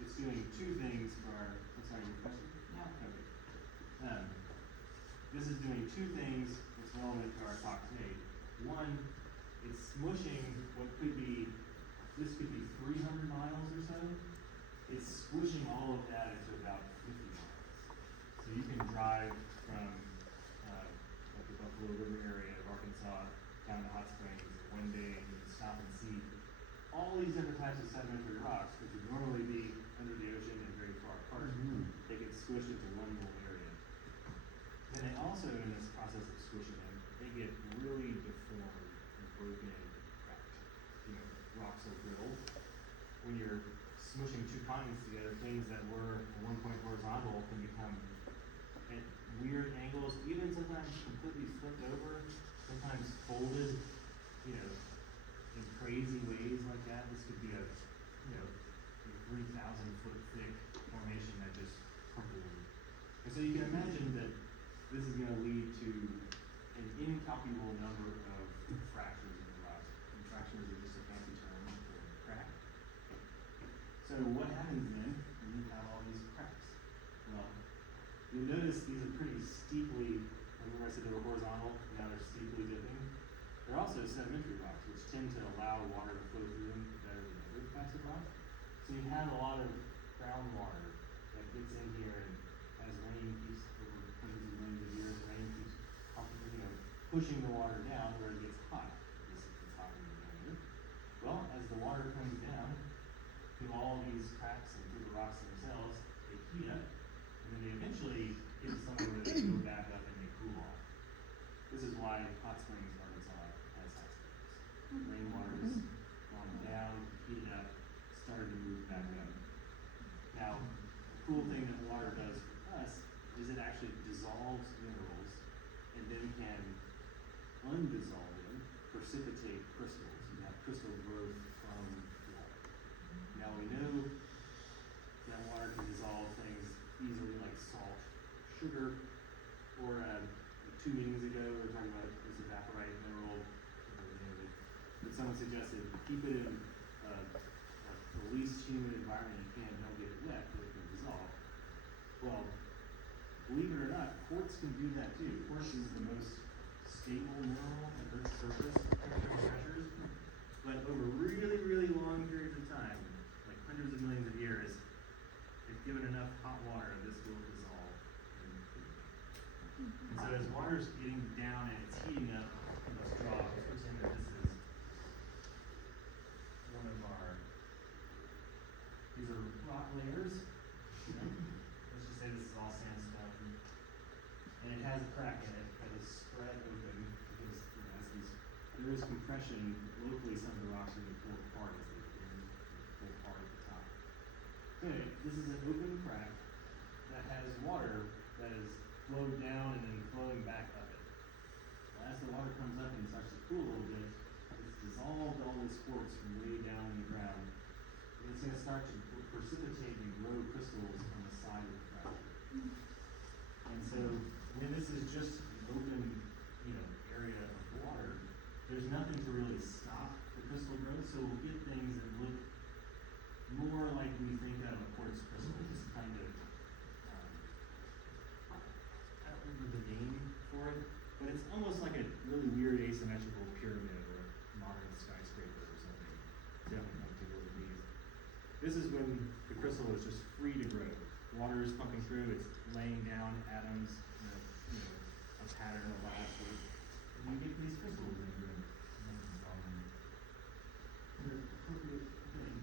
it's doing two things for our, I'm sorry, your question? No. Okay. This is doing two things that's relevant to our talk today. One, it's smushing what could be, this could be 300 miles or so. It's squishing all of that into about 50 miles. So you can drive from like the Buffalo River area of Arkansas down to Hot Springs in one day and you can stop and see all these different types of sedimentary rocks, which would normally be under the ocean and very far apart. They get squished into one little area. And they also, in this process of squishing them, they get really deformed and broken and cracked. when you're smushing two continents together, things that were at one point horizontal can become at weird angles, even sometimes completely flipped over, sometimes folded, you know, in crazy ways like that. This could be a, you know, 3,000-foot thick formation that just crumpled. And so you can imagine that this is gonna lead to an incalculable number of fractures in the rocks. And fractures are just a fancy term for crack. So what happens then when you have all these cracks? Well, you'll notice these are pretty steeply, remember I said they were horizontal, now they're steeply dipping. They're also sedimentary rocks, which tend to allow water to flow through them better than other types of rocks. So you have a lot of groundwater that gets in here and as rain keeps over hundreds of millions of years, rain keeps pushing the water down where it gets hot. This is the top of the down. Well, as the water comes down through all these cracks and through the rocks themselves, they heat up, and then they eventually get to somewhere where they go back up and they cool off. This is why Hot Springs, Arkansas has hot springs. Rainwater has gone down, heated up, started to move back up. Now, the cool thing that water does for us is it actually dissolves minerals and then can undissolve them, precipitate crystals. You have crystal growth from water. Now we know that water can dissolve things easily like salt, sugar, or 2 meetings ago we were talking about this evaporite mineral. But someone suggested keep it in the least humid environment you can, don't get it wet, so it can dissolve. Well, believe it or not, quartz can do that too. Quartz is the most stable mineral at Earth's surface pressures, but over really, really long periods of time, like hundreds of millions of years, if given enough hot water, this will dissolve. And so as water's getting down and it's heating up, let's draw, let's pretend that this is one of our, these are rock layers. Let's just say this is all sandstone. And it has a crack in it that is spread open because as there is compression locally, some of the rocks are going to pull apart as they pull apart at the top. So anyway, this is an open crack that has water that is flowed down and then flowing back up it. Well, as the water comes up and starts to cool a little bit, it's dissolved all this quartz from way down in the ground. And it's going to start to precipitate and grow crystals on the side of the fracture. And so when this is just an open, area of water, there's nothing to really stop the crystal growth, so we'll get things that look more like we think of a quartz crystal, just kind of, I don't remember the name for it, but it's almost like a really weird asymmetrical pyramid or a modern skyscraper or something. Definitely don't take those these. This is when the crystal is just free to grow. Water is pumping through, it's laying down atoms in a pattern of lava shape. And you get these crystals in the appropriate thing.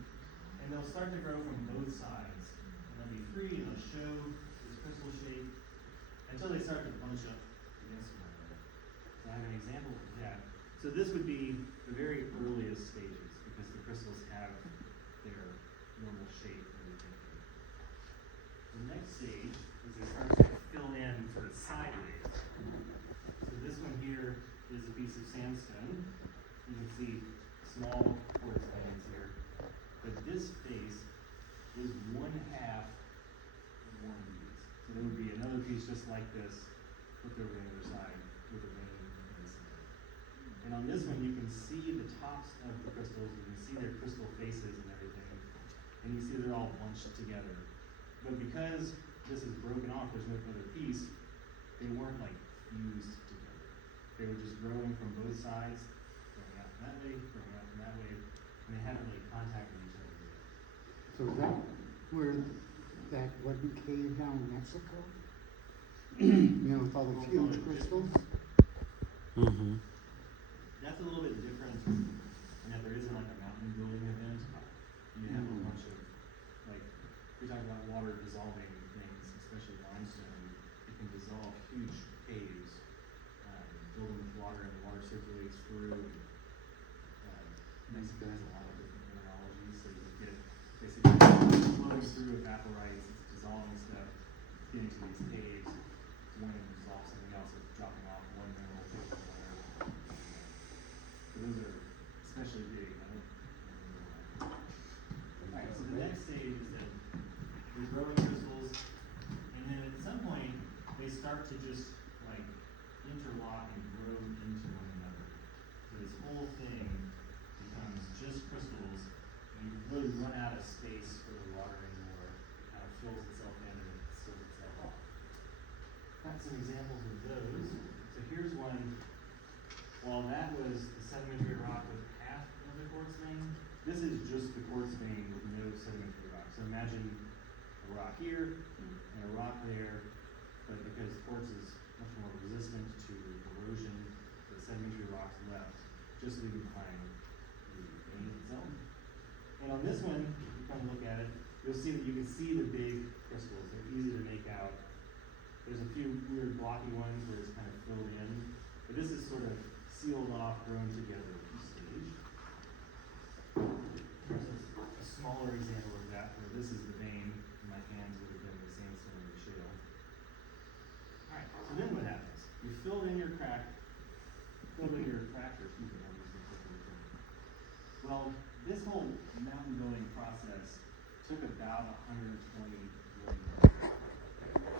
And they'll start to grow from both sides. And they'll be free and they'll show this crystal shape until they start to bunch up against one another. So I have an example of that. So this would be the very earliest stages because the crystals have their normal shape and everything. The next stage is they start to fill in sort of sideways. So this one here is a piece of sandstone. You can see small quartz veins here. But this face is 1/2 of one of these. So there would be another piece just like this, flipped over to the other side with a vein in the center. And on this one you can see the tops of the crystals, you can see their crystal faces and everything. And you see they're all bunched together. But because this is broken off, there's no other piece, they weren't like fused together. They were just growing from both sides, growing out from that way, growing out from that way, and they haven't really contacted each other yet. So is that where that Wooden Cave down in Mexico? With all the huge crystals? Mm-hmm. That's a little bit different in that there isn't like a mountain building event. You have a bunch of, like, we talk about water dissolving things, especially limestone. It can dissolve huge caves, fill them with water, and the water circulates through. Mexico has a lot of different mineralogy, so you get basically flowing through evaporites, it's dissolving stuff, getting to these caves. When it dissolves something else, it's dropping off one mineral, taking another. So those are especially big. Alright, so the next stage is that we're growing crystals, and then at some point, they start to just like interlock and grow into one another. So this whole thing becomes just crystals, and you really run out of space for the water anymore. It kind of fills itself in and it seals itself off. Got some examples of those. So here's one. While that was the sedimentary rock with half of the quartz vein, this is just the quartz vein with no sedimentary rock. So imagine a rock here and a rock there, but because quartz is much more resistant to erosion, the sedimentary rock's left, just leaving behind the vein itself. And on this one, if you kind of look at it, you'll see that you can see the big crystals. They're easy to make out. There's a few weird blocky ones where it's kind of filled in, but this is sort of sealed off, grown together stage. Here's a smaller example of that, where this is the vein, and my hands would have been the sandstone or the shale. Alright, so then what happens? You filled in your fracture, excuse me, I'm using the term. Well, this whole mountain building process took about 120 million years.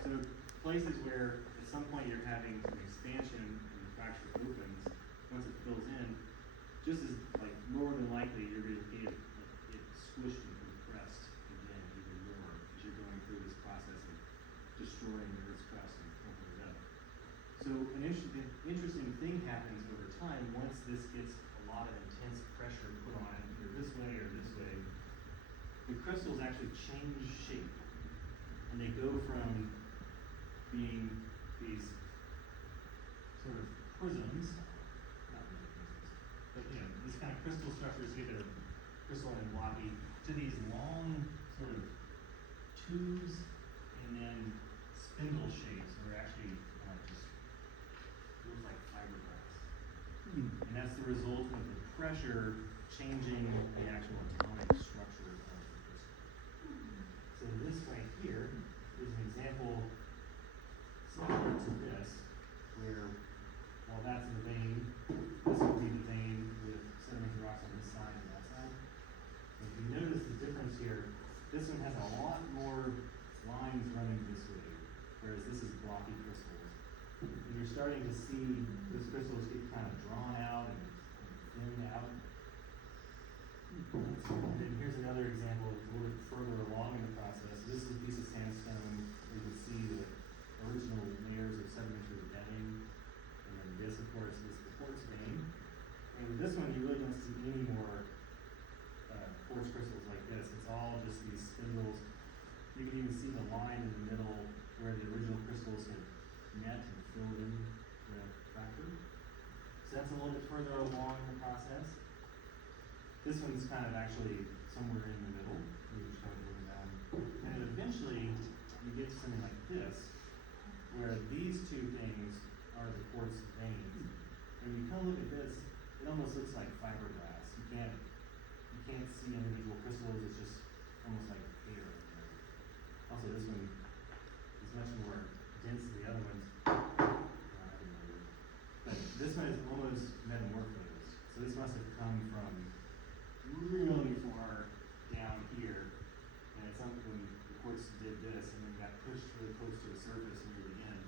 So places where at some point you're having an expansion and the fracture opens, once it fills in, just as like more than likely you're going to get it squished and compressed again even more as you're going through this process of destroying the Earth's crust and opening it up. So an interesting thing happens over time once this gets a lot of intense pressure put on it, either this way or this way. The crystals actually change shape, and they go from being these sort of prisms, not really prisms, but you know, these kind of crystal structures here that are crystalline and blocky, to these long sort of tubes and then spindle shapes where actually just looks like fiberglass. And that's the result of the pressure changing the actual atomic structure of the crystal. So this right here is an example similar to this, where while that's the vein, this would be the vein with sedimentary rocks on this side and that side. And if you notice the difference here, this one has a lot more lines running this way, whereas this is blocky crystals. And you're starting to see those crystals get kind of drawn out and thinned out. And then here's another example, it's a little bit further along in the process. This is a piece of sandstone where you can see the original layers of sedimentary bedding. And then this, of course, is the quartz vein. And with this one, you really don't see any more quartz crystals like this. It's all just these spindles. You can even see the line in the middle where the original crystals had met and filled in the fracture. So that's a little bit further along in the process. This one's kind of actually somewhere in the middle, where you're starting to go down. And then eventually, you get to something like this, where these two things are the quartz veins. And you kind of look at this, it almost looks like fiberglass. You can't see individual crystals, it's just almost like hair. Also, this one is much more dense than the other ones. But this one is almost metamorphosed. So this must have come from really far down here. And at some point, the quartz did this, and then got pushed really close to the surface near the end,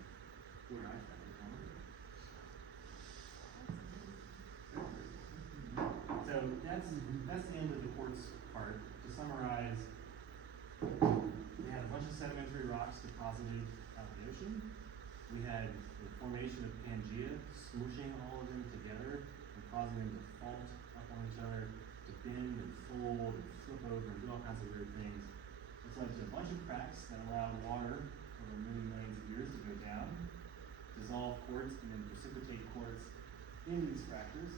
where I found it. So that's the end of the quartz part. To summarize, we had a bunch of sedimentary rocks deposited out of the ocean. We had the formation of Pangea, smooshing all of them together and causing them to fault up on each other, to bend and fold and flip over and do all kinds of weird things. It's led to a bunch of cracks that allowed water over many millions of years to go down, dissolve quartz, and then precipitate quartz in these fractures.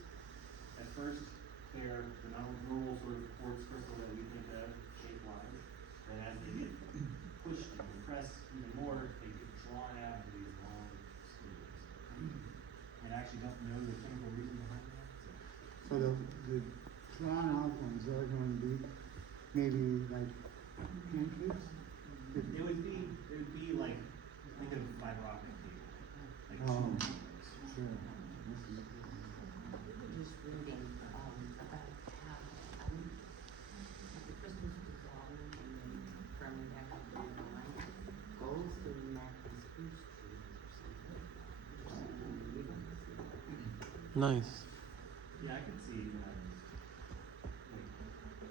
At first, they're the normal sort of quartz crystal that we think of shape-wise, and as they get pushed and compressed even more, they get drawn out into these long spindles. And I actually don't know the chemical reason behind that. So the drawn out ones are going to be maybe like pancakes? It would be like, think of fiber optic cable, like Oh. two of those. Sure. Just reading, about how, the Christmas dissolving and then burning back up the line goes through Mackin spruce trees or something. Nice. Yeah, I could see, like,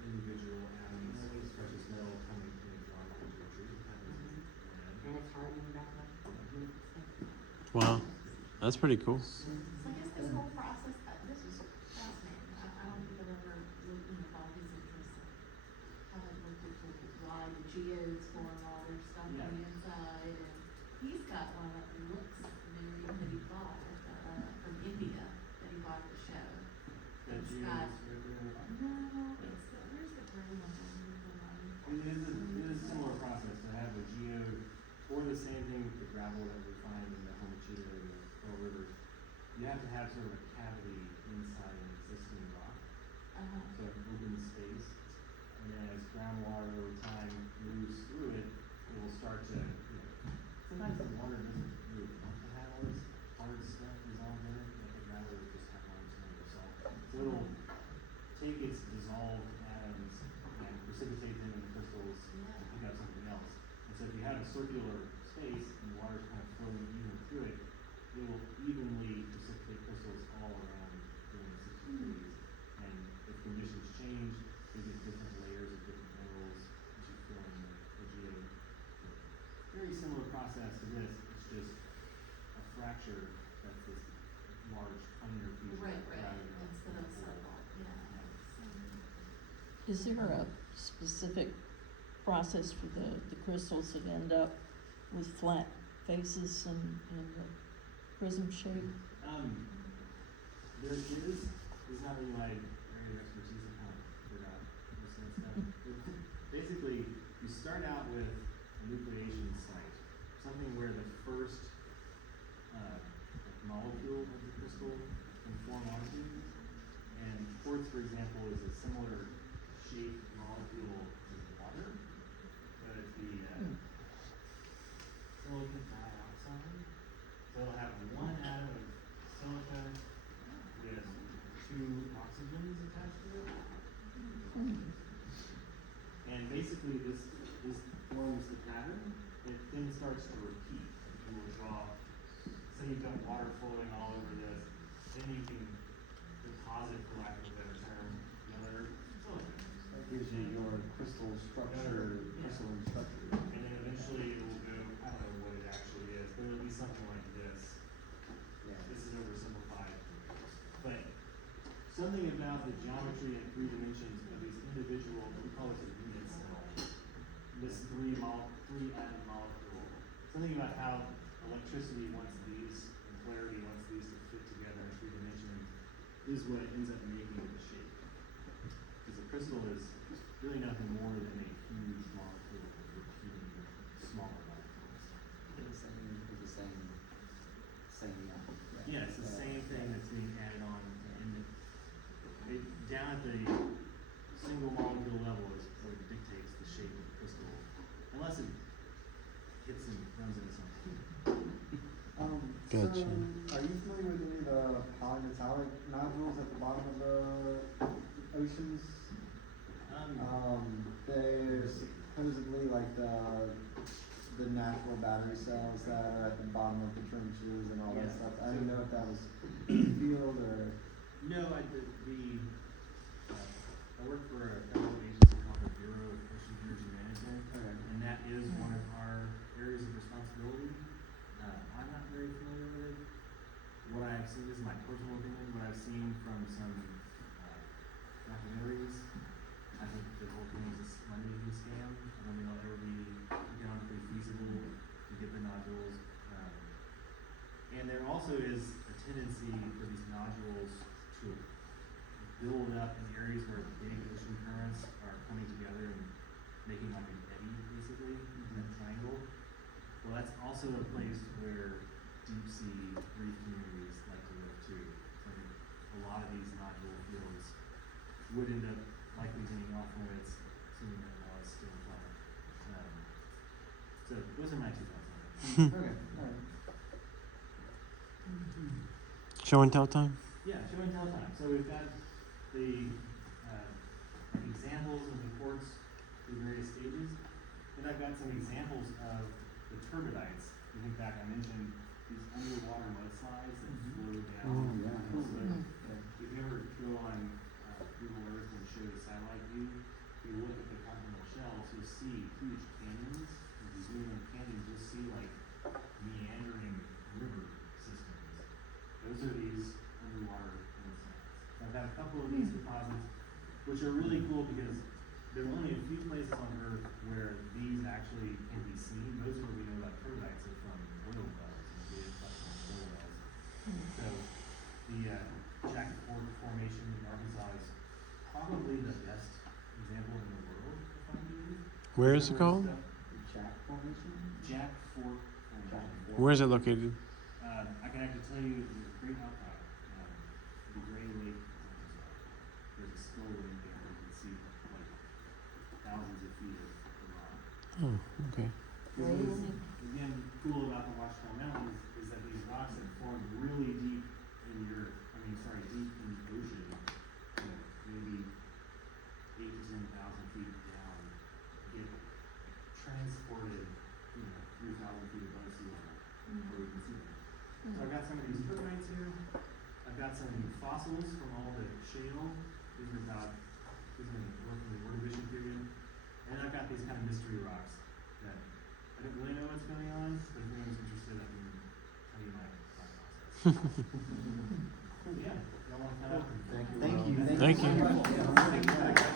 individual atoms, precious metal coming to one particular tree. And it's hardening back up. Wow. That's pretty cool. So I guess this whole process, this is fascinating. I don't think I've ever looked into all his interests. Haven't looked into why the geos pouring all their stuff on the inside, and he's got one that looks new that he bought from India, that he bought at the show. That It's you, got- right No, it's where's the green one? there. It is a similar process to have a geode, or the same thing with the gravel that we find in the Homachita or the Pearl Rivers. You have to have sort of a cavity inside an existing rock, so an open space. And then as groundwater over time moves through it, it will start to, sometimes the water doesn't really want to have all this hard stuff dissolved in it, like the gravel would just have limestone or salt. So it'll take its dissolved atoms and precipitate them into crystals and pick up something else. And so if you have a circular space and the water's kind of flowing even through it, it will evenly precipitate crystals all around during 60 degrees. And if conditions change, you get different layers of different minerals as you fill in the geode. Very similar process to this, it's just a fracture that's this large linear feature rather than Instead of a circle, yeah. Is there a specific process for the crystals that end up with flat faces and the prism shape? There is, this is not really my area of expertise, I kind of forgot most of that stuff. But basically, you start out with a nucleation site, something where the first, molecule of the crystal can form onto. And quartz, for example, is a similar shaped molecule to water, but it's the, silicon dioxide. So it'll have one atom of silica with two oxygens attached to it. And basically this forms the pattern. It then starts to repeat. You will draw, say you've got water flowing all over this, then you can deposit, for lack of a better term, another silica. That gives you your crystal structure, Yeah. crystalline structure. And then eventually it will go, I don't know what it actually is, but it'll be something like this. Yeah. This is oversimplified. But something about the geometry and three dimensions of these individual, we call this a unit cell. This three atom molecule. Something about how electricity wants these, and clarity wants these to fit together in three dimensions, is what ends up making the shape. Because a crystal is really nothing more than a huge molecule repeating smaller molecules. Yeah, it's the same thing that's being added on, and down at the single molecule level is what dictates the shape of the crystal, unless it hits and runs into something. Gotcha. So, are you familiar with any of the polymetallic nodules at the bottom of the oceans? They're supposedly like the natural battery cells that are at the bottom of the trenches and all that Yeah. stuff. I didn't know if that was field or. No, I work for a federal agency called the Bureau of Ocean Energy Management, and that is one of our areas of responsibility. I'm not very familiar with it. What I've seen, this is my personal opinion, what I've seen from some documentaries, I think the whole thing is a money-making scam. I don't think it'll ever be economically feasible to get the nodules. And there also is a tendency for these nodules to build up in areas where big ocean currents are coming together and making like an eddy, basically, in that triangle. Well, that's also a place where deep sea reef communities like to live too. So I think a lot of these nodule fields would end up likely being off limits to steam it while it's still flying. So those are my 2 thoughts on it. Okay, alright. Show and tell time? Yeah, show and tell time. So we've got the examples of the ports through various stages. Then I've got some examples of the turbidites. You think back, I mentioned these underwater mudslides that flow down. Oh, yeah. So Mhm. if you ever go on Google Earth and show the satellite view, you look at the continental shelves, you'll see huge canyons. If you zoom in canyons, you'll see like meandering river systems. Those are these underwater mudslides. So I've got a couple of these deposits, which are really cool because there are only a few places on Earth where these actually can be seen. Most of what we know about turbidites are from oil wells, and data collection from oil wells. So the Jack Fork Formation in Arkansas is probably the best example in the world of finding these. Where is it called? Jack formation? Jack Fork Jack Formation. Fork. Where is it located? I can actually tell you there's a great outcrop. The Gray Lake, Arkansas. There's a spillway there. You can see like thousands of feet of rock. Oh, okay. What is, again, cool about the Ouachita Mountains is that these rocks have formed really deep in the earth, deep in the ocean, maybe 8 to 10,000 feet down, get transported, 3,000 feet above sea level, where we can see them. So I've got some of these turbidites here. I've got some fossils from all the shale. These are from the Ordovician period. And I've got these kind of mystery rocks that I don't really know what's going on, but if anyone's interested, I can tell you my process. Yeah, y'all want to come up? Thank you. Thank you. so much. Yeah,